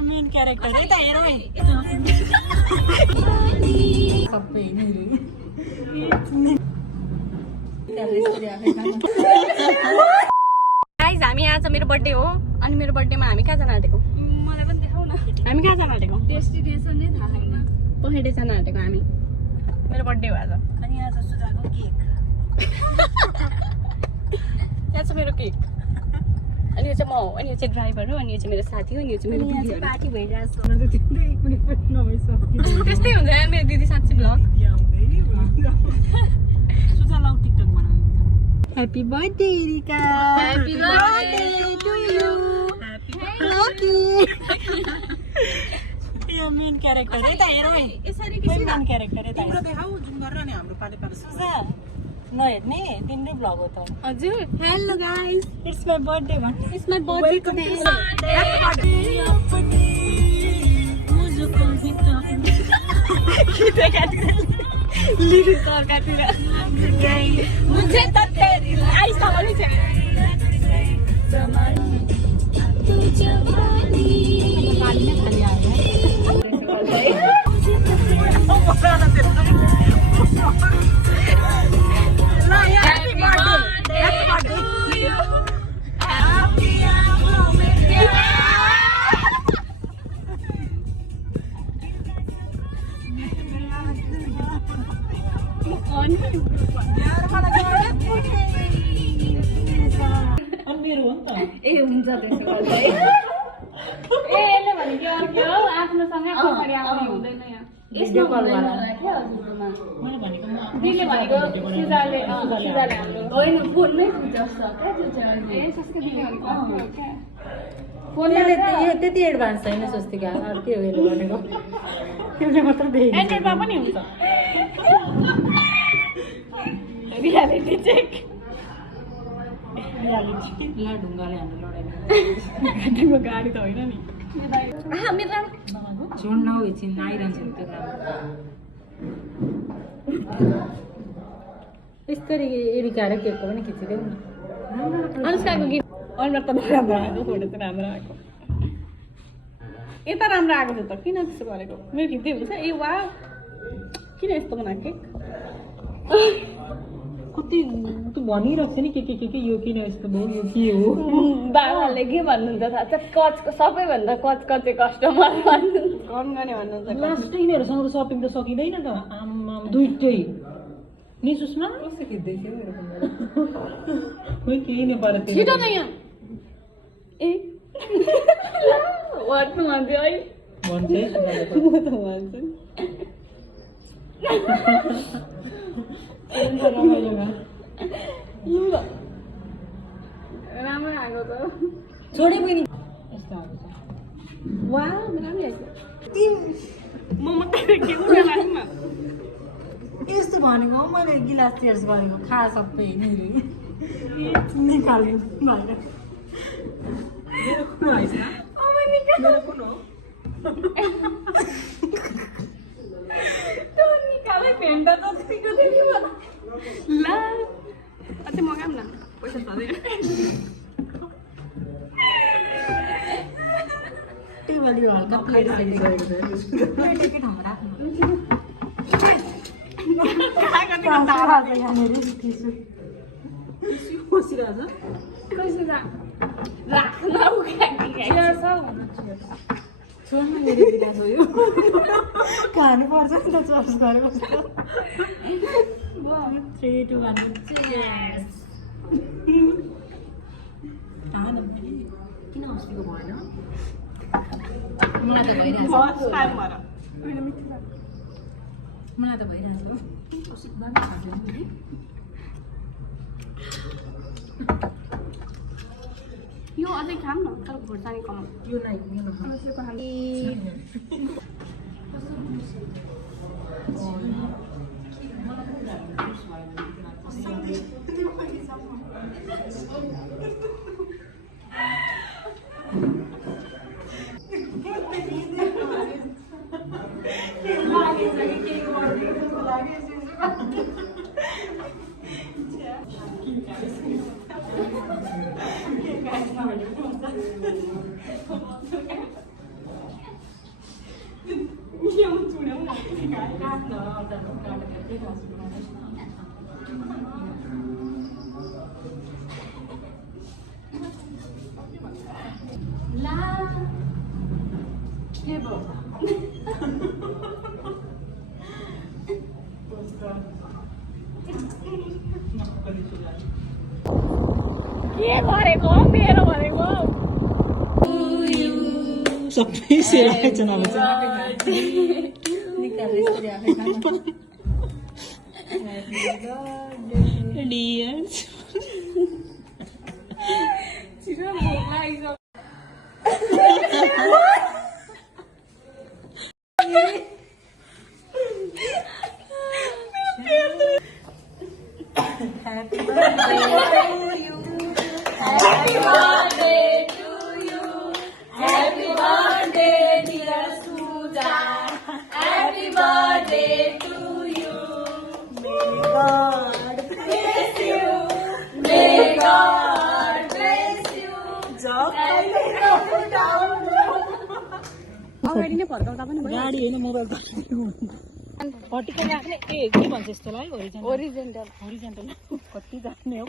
main character है त हेरौ है सबै नै गाइस हामी आज मेरो बर्थडे हो अनि मेरो बर्थडेमा हामी कहाँ जान आँटेको मलाई पनि देखाउ न हामी कहाँ जान आँटेको डेस्टिनेसन नै थाहा छैन पहेँटे जान आँटेको हामी मेरो बर्थडे हो आज अनि आज सुजाको केक यहाँ छ मेरो केक अनि यो चाहिँ म हो अनि यो चाहिँ ड्राइभर हो अनि यो चाहिँ मेरो साथी हो अनि यो चाहिँ मेरो दिदी हो पार्टी भइरहेछ त्यस्तै हुन्छ यार मेरो दिदी साथी भ्लग सुजा लाउ टिकटक बनाउनु happy birthday Erika happy birthday to you happy यो मेन क्यारेक्टर है त हेरौ है यसरी के मेन क्यारेक्टर है त तिम्रो देखाउ जुन गरेर नि हाम्रो पाले पाले सुजा नहेर्ने तिम्रै भ्लग हो त हजुर hello guys it's my birthday भन् इट्स माई बर्थडे टुडे लिरी सरकारतिर मुझे त तेरी आइस भने चाहिँ खाली आयो ए हुन्छ त्यसो गर्दा ए यसले भने के अर्को हो आफ्नोसँगै पछाडि आउने हुँदैन यहाँ भिडियो कल के हजुरमा मैले भनेको दिदीले भनेको सुजाले हाम्रो होइन फोनमै जस्तो क्या त्यो चाहिँ ए सस्कै दिदी फोनले त्यति एडभान्स छैन स्वस्तिका अरू के हो यसले भनेको तिमीले मात्र देखेको एन्ड्रोइडमा पनि हुन्छ रियालिटी चेक ला ढुङ्गाले हाम्रो लडाइँ गाडीमा गाडी त होइन नि मेरो छोड न एकछिन आइरहन्छ नि त्यो यसरी एरिका र केकको पनि खिचिदेऊ न अनुष्काको गीत अनुहार त राम्रो आएको फोटो चाहिँ राम्रो आएको यता राम्रो आएको थियो त किन त्यसो गरेको मेरो खिच्दै हुन्छ ए वा किन यस्तो बनाएको केक कति तँ भनिरहेको छ नि के यो किन यस्तो भयो यो के हो बाबाले के भन्नुहुन्छ थाहा छ कचको सबैभन्दा कचकचे कस्टमर भन्नुहुन्छ कम गर्ने भन्नुहुन्छ लास्टै यिनीहरूसँग त सपिङ त सकिँदैन त आम्मा दुइटै नि सुषमा कस्तो खिच्दै थियो खोइ केही नपाएर छिटो त यहाँ ए भन्नु भन्थ्यो है भन्छ म त भन्छु राम्रो आएको त छोडे पनि यस्तो आएको छ वा राम्रो आएको म मात्रै के लाग्नु यस्तो भनेको मैले गिलास चेयर्स गरेको खा सबै निकाल्नु भनेर मेरो कुन हैछ मेरो कुन हो त्यो निकाले भेन्टा जतिको थियो ला अझै मगाम न पैसा छँदैन टेबल यो हल्का प्लेट हालिसकेको छ प्लेटकै ठाउँमा राख्नु यहाँनिर टिस्यु बसिरहेछ कसो राख्न छोड्नु मेरो गिलास हो यो खानुपर्छ नि त चर्च गरेको जस्तो 3, 2, 1 cheers किन हस्तीको भएन मलाई त भइरहेछ मलाई त भइरहेछ यो अझै खाम न तर खोर्सानी कम यो नै के गरेको मेरो भनेको सबै सेलाएछ नभए छिटो भोक लाग्यो अगाडि नै फर्काउँदा पनि भयो गाडी होइन मोबाइल भर्टिकल राख्ने के भन्छ यस्तोलाई ओरिजेन्टल होरिजेन्टल कति जाने हो